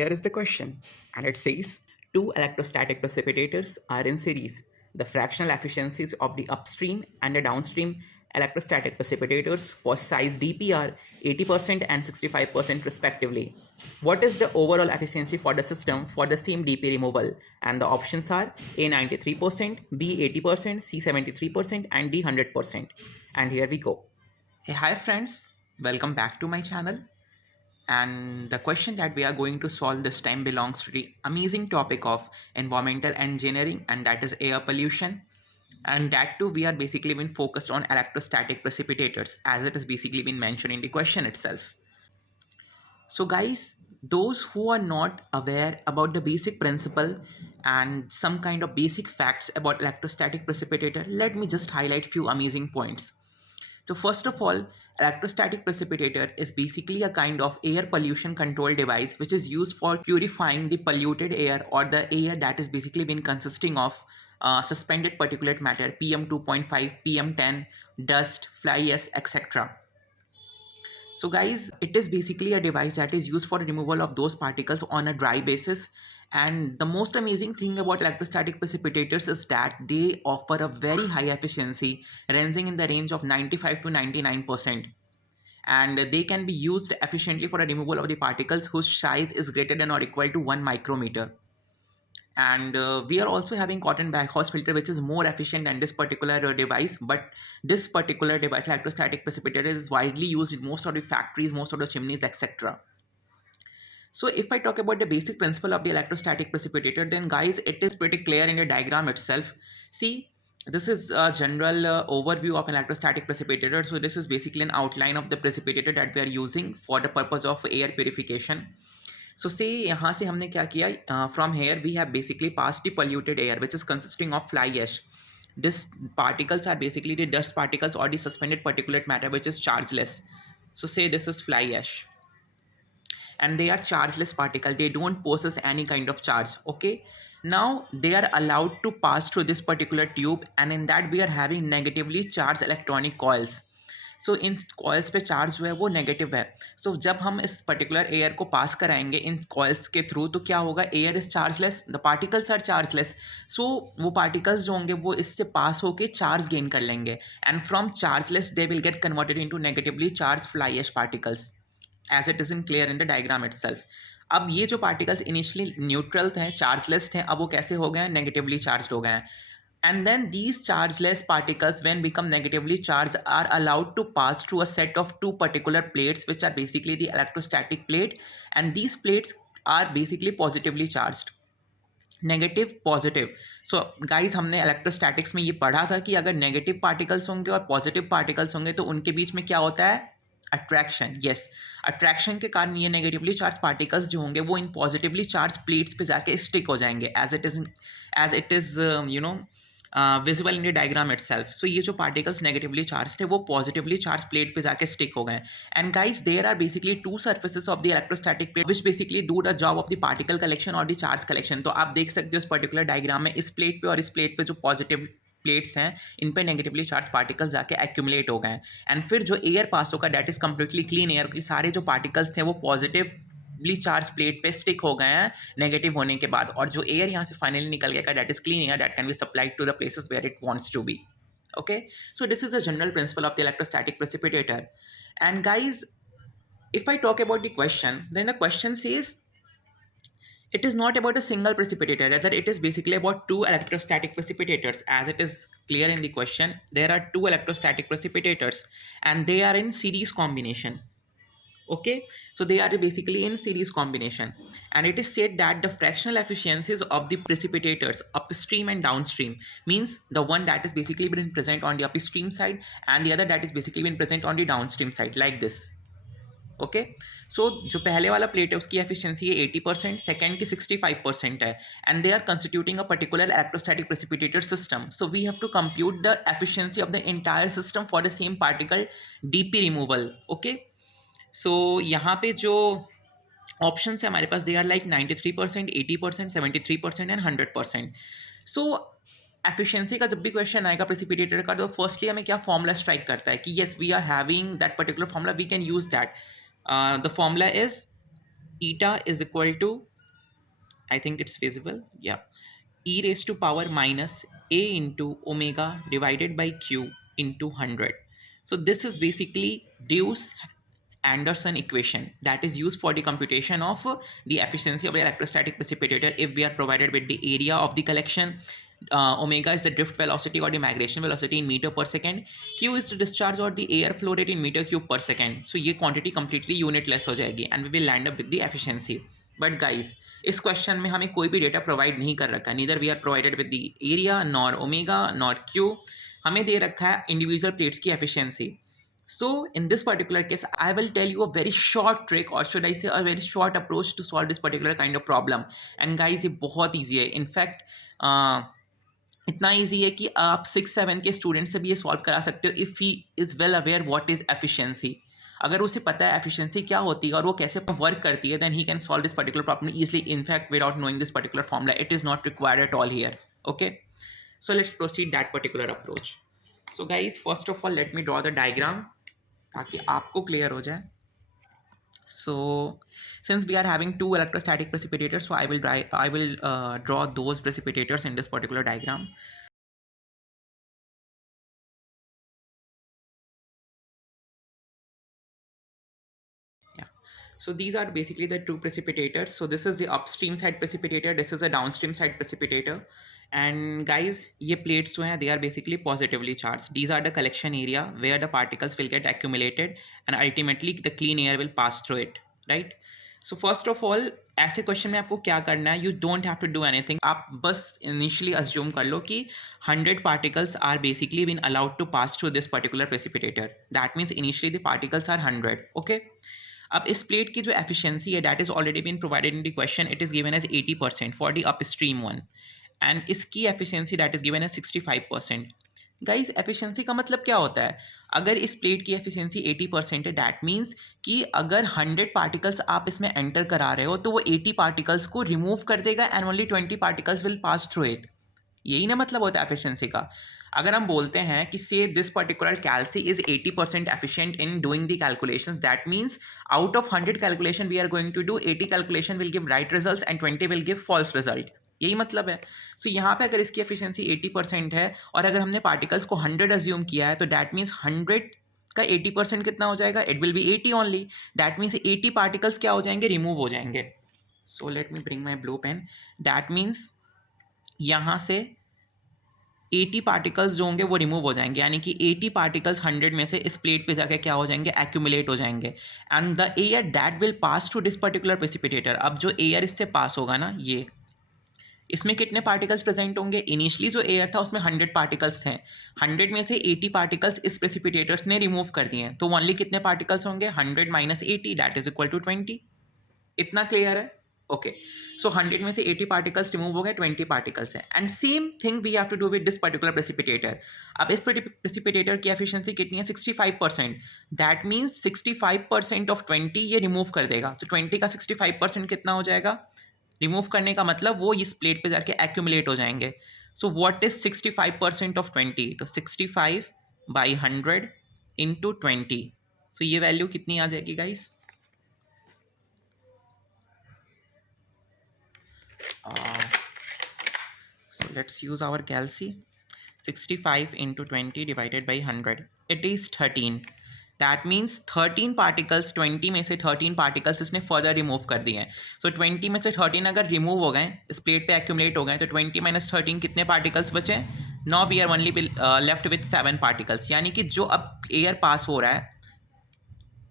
here is the question, and it says two electrostatic precipitators are in series. The fractional efficiencies of the upstream and the downstream electrostatic precipitators for size dp are 80% and 65% respectively. What is the overall efficiency for the system for the same dp removal? And the options are A 93%, B 80%, C 73%, and D 100%. And here we go. Hey, hi friends, welcome back to my channel. And the question that we are going to solve this time belongs to the amazing topic of environmental engineering, and that is air pollution. And that too, we are basically been focused on electrostatic precipitators, as it has basically been mentioned in the question itself. So guys, those who are not aware about the basic principle and some kind of basic facts about electrostatic precipitator, let me just highlight few amazing points. So first of all, electrostatic precipitator is basically a kind of air pollution control device which is used for purifying the polluted air or the air that is basically been consisting of suspended particulate matter, PM 2.5, PM 10, dust, fly ash, etc. So guys, it is basically a device that is used for removal of those particles on a dry basis. And the most amazing thing about electrostatic precipitators is that they offer a very high efficiency, ranging in the range of 95 to 99%. And they can be used efficiently for the removal of the particles whose size is greater than or equal to 1 micrometer. And we are also having cotton baghouse filter, which is more efficient than this particular device. But this particular device, electrostatic precipitator, is widely used in most of the factories, most of the chimneys, etc. So if I talk about the basic principle of the electrostatic precipitator, then guys, it is pretty clear in the diagram itself. See, this is a general overview of an electrostatic precipitator. So this is basically an outline of the precipitator that we are using for the purpose of air purification. So say यहाँ से हमने क्या किया, from here we have basically passed the polluted air which is consisting of fly ash. These particles are basically the dust particles or the suspended particulate matter which is chargeless. So say this is fly ash and they are chargeless particle, they don't possess any kind of charge. Okay, now they are allowed to pass through this particular tube, and in that we are having negatively charged electronic coils. सो इन कॉइल्स पे चार्ज जो है वो नेगेटिव है. सो जब हम इस particular air को पास कराएंगे इन कॉइल्स के थ्रू तो क्या होगा, air is chargeless, the particles are chargeless. So वो पार्टिकल्स जो होंगे वो इससे पास होके चार्ज गेन कर लेंगे, and from chargeless they will get converted into negatively charge fly ash particles, as it is in clear in the diagram itself. अब ये जो पार्टिकल्स इनिशियली न्यूट्रल थे, चार्जलेस थे, अब वो कैसे हो गए हैं, नेगेटिवली चार्ज हो गए हैं. And then these chargeless particles, when become negatively charged, are allowed to pass through a set of two particular plates which are basically the electrostatic plate, and these plates are basically positively charged. Negative positive. So guys, हमने इलेक्ट्रोस्टैटिक्स में ये पढ़ा था कि अगर negative particles होंगे और positive particles होंगे तो उनके बीच में क्या होता है, अट्रैक्शन. यस, अट्रैक्शन के कारण ये नेगेटिवली चार्ज पार्टिकल्स जो होंगे वो इन पॉजिटिवली चार्ज प्लेट्स पे जाके स्टिक हो जाएंगे, as it is you know visible in the diagram itself. So ये जो पार्टिकल्स नेगेटिवली चार्ज थे वो पॉजिटिवली चार्ज प्लेट पे जाके स्टिक हो गए. And guys, there are basically two surfaces of the electrostatic plate which basically do the job of the particle collection और the charge collection. तो आप देख सकते हो इस पर्टिकुलर डायग्राम में इस प्लेट पे और इस प्लेट पे जो पॉजिटिव प्लेट्स हैं इन पे नेगेटिवली चार्ज पार्टिकल्स जाके एक्यूमुलेट हो गए हैं, एंड फिर जो एयर पास होगा that is completely clean air, क्योंकि सारे जो पार्टिकल्स थे वो पॉजिटिव चार्ज प्लेट पे स्टिक हो गए हैं नेगेटिव होने के बाद, और जो एयर यहाँ से फाइनली निकल गया that is clean air that can be supplied to the places where it wants to be. Okay, so this is a general principle of the electrostatic precipitator. And guys, if I talk about the question, then the question says it is not about a single precipitator, rather it is basically about two electrostatic precipitators. As it is clear in the question, there are two electrostatic precipitators and they are in series combination. Okay, so they are basically in series combination, and it is said that the fractional efficiencies of the precipitators upstream and downstream, means the one that is basically been present on the upstream side and the other that is basically been present on the downstream side, like this. Okay, so जो पहले वाला प्लेट है उसकी एफिशिएंसी है 80%, सेकेंड की 65% है, and they are constituting a particular electrostatic precipitator system. So we have to compute the efficiency of the entire system for the same particle DP removal. Okay, so यहाँ पे जो ऑप्शन है हमारे पास, they are like 93%, 80%, 73% and 100%. So efficiency का जब भी क्वेश्चन आएगा प्रेसिपिटेटर का, तो फर्स्टली हमें क्या फॉर्मूला स्ट्राइक करता है कि yes we are having that particular formula, we can use that. The formula is eta is equal to I think it's visible. Yeah. E raised to power minus a into omega divided by q into 100. So this is basically Deuce Anderson equation that is used for the computation of the efficiency of the electrostatic precipitator if we are provided with the area of the collection. Omega is the drift velocity or the migration velocity in meter per second. Q is the discharge or the air flow rate in meter cube per second. So ये quantity completely unitless हो जाएगी and we will land up with the efficiency. But guys, इस question में हमें कोई भी data provide नहीं कर रखा, neither we are provided with the area nor omega nor Q. हमें दे रखा है इंडिविजुअल प्लेट्स की efficiency. So in this particular case, I will tell you a very short trick, or should I say a very short approach to solve this particular kind of problem. And guys, ये बहुत easy है. In fact, इतना ईजी है कि आप 6-7 के स्टूडेंट से भी ये सॉल्व करा सकते हो if he is well aware what is efficiency. अगर उसे पता है एफिशिएंसी क्या होती है और वो कैसे वर्क करती है, then he can solve this particular problem easily. In fact without knowing this particular formula it is not required at all here. Okay, so let's proceed that particular approach. So guys, first of all let me draw the diagram ताकि आपको क्लियर हो जाए. So since we are having two electrostatic precipitators, so I will draw those precipitators in this particular diagram. Yeah, so these are basically the two precipitators. So this is the upstream side precipitator, this is a downstream side precipitator. And guys, ये plates जो हैं, they are basically positively charged. These are the collection area where the particles will get accumulated and ultimately the clean air will pass through it, right? So first of all, ऐसे question में आपको क्या करना है, you don't have to do anything. आप बस initially assume कर लो कि 100 particles are basically been allowed to pass through this particular precipitator. That means initially the particles are 100. Okay. अब इस प्लेट की जो एफिशिएंसी है that is already been provided in the question. It is given as 80% for the upstream one and इसकी efficiency that is given as 65%. Guys, efficiency का मतलब क्या होता है? अगर इस प्लेट की एफिशिएंसी 80% है दैट मीन्स कि अगर 100 पार्टिकल्स आप इसमें एंटर करा रहे हो तो वो 80 पार्टिकल्स को रिमूव कर देगा and only 20 particles will pass through it. यही ना मतलब होता है एफिशिएंसी का. अगर हम बोलते हैं कि से दिस पर्टिकुलर कैलसी is 80% efficient in doing the calculations, that means out of 100 calculation we are going to do 80 calculation will give right results and 20 will give false result. यही मतलब है. सो यहाँ पे अगर इसकी एफिशिएंसी 80% है और अगर हमने पार्टिकल्स को 100 अज्यूम किया है तो दैट मीन्स 100 का 80% कितना हो जाएगा? It will be 80 only. That means 80 particles क्या हो जाएंगे? रिमूव हो जाएंगे. So let me bring my blue pen. That means यहाँ से 80 पार्टिकल्स जो होंगे वो रिमूव हो जाएंगे, यानी कि 80 पार्टिकल्स 100 में से इस प्लेट पे जाके क्या हो जाएंगे? एक्यूमुलेट हो जाएंगे. And the air that will pass through this particular precipitator, अब जो एयर इससे पास होगा ना, ये इसमें कितने पार्टिकल्स प्रेजेंट होंगे? इनिशियली जो एयर था उसमें 100 पार्टिकल्स थे. 100 में से 80 पार्टिकल्स इस प्रेसिपिटेटर्स ने रिमूव कर दिए हैं, तो ओनली कितने पार्टिकल्स होंगे? 100 minus 80 that is equal to 20. इतना क्लियर है? ओके. सो 100 में से 80 पार्टिकल्स रिमूव हो गए, 20 पार्टिकल्स हैं. And same thing we have to do with this particular precipitator. अब इस प्रेसिपिटेटर की एफिशिएंसी कितनी है? 65%. दैट मीन्स 65% ऑफ 20 ये रिमूव कर देगा. तो 20 का 65% कितना हो जाएगा? रिमूव करने का मतलब वो इस प्लेट पे जाके एक्यूमुलेट हो जाएंगे. सो व्हाट इज 65% ऑफ 20? तो 65 बाई 100 इंटू 20. सो ये वैल्यू कितनी आ जाएगी guys? So let's use our calci. 65 into 20 divided by 100. It is 13. That means 13 particles, 20 में से 13 particles इसने further remove कर दिए हैं. So 20 में से 13 अगर remove हो गए, इस plate पे accumulate हो गए, तो 20 minus 13 कितने particles बचे? Now we are only left with 7 particles. यानी कि जो अब air pass हो रहा है,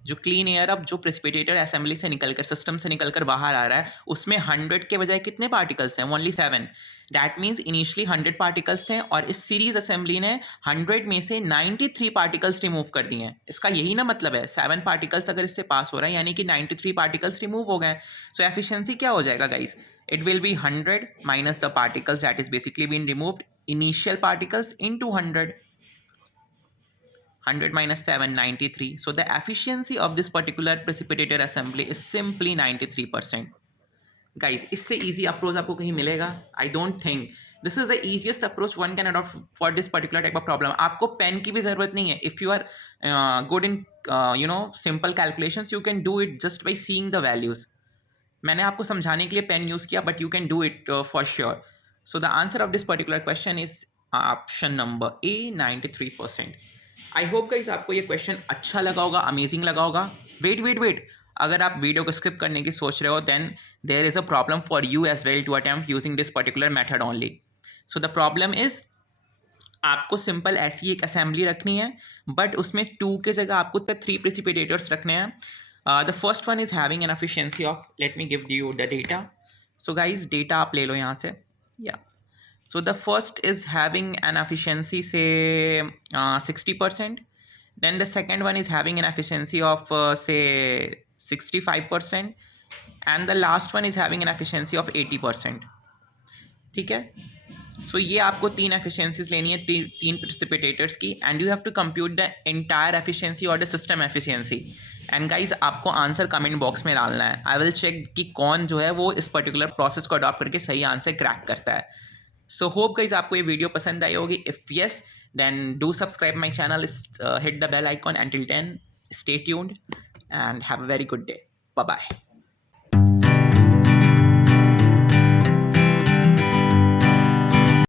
जो क्लीन एयर अब जो प्रेसिपिटेटर असेंबली से निकलकर सिस्टम से निकलकर बाहर आ रहा है, उसमें 100 के बजाय कितने पार्टिकल्स हैं? ओनली 7. दैट मीन्स इनिशियली 100 पार्टिकल्स थे और इस सीरीज असेंबली ने 100 में से 93 पार्टिकल्स रिमूव कर दिए हैं. इसका यही ना मतलब है. 7 पार्टिकल्स अगर इससे पास हो रहा है यानी कि 93 पार्टिकल्स रिमूव हो गए. सो एफिशिएंसी क्या हो जाएगा guys? It will be 100 minus the particles that is basically been removed, initial particles into 100. 100 minus 7, 93. So the efficiency of this particular precipitator assembly is simply 93%. Guys, इससे easy approach आपको कहीं मिलेगा? I don't think. This is the easiest approach one can adopt for this particular type of problem. आपको पेन की भी ज़रूरत नहीं है. If you are good in simple calculations, you can do it just by seeing the values. मैंने आपको समझाने के लिए पेन यूज़ किया, but you can do it for sure. So the answer of this particular question is option number A, 93%. I hope guys आपको ये क्वेश्चन अच्छा लगा होगा, अमेजिंग लगा होगा. वेट वेट वेट, अगर आप वीडियो को स्किप करने की सोच रहे हो, then there is a problem for you as well to attempt using this particular method only. So the problem is, आपको सिंपल ऐसी एक असेंबली रखनी है, बट उसमें 2 के जगह आपको 3 प्रेसिपिटेटर्स रखने हैं. The first one is having an efficiency of, let me give you the data. So guys data आप ले लो यहाँ से. या so the first is having an efficiency से 60%. Then the second one is having an efficiency of say 65%, and the last one is having an efficiency of 80%. ठीक है. सो ये आपको 3 एफिशिएंसीज लेनी है, 3 प्रेसिपिटेटर्स की, and you have to compute the entire efficiency or the system efficiency. And guys आपको answer comment box में डालना है. आई विल चेक कि कौन जो है वो इस पर्टिकुलर प्रोसेस को अडॉप्ट करके सही आंसर क्रैक करता है. सो होप गाइज आपको ये वीडियो पसंद आई होगी. If yes, then do subscribe my channel, hit the bell icon. Until then, stay tuned and have a very good day. Bye bye.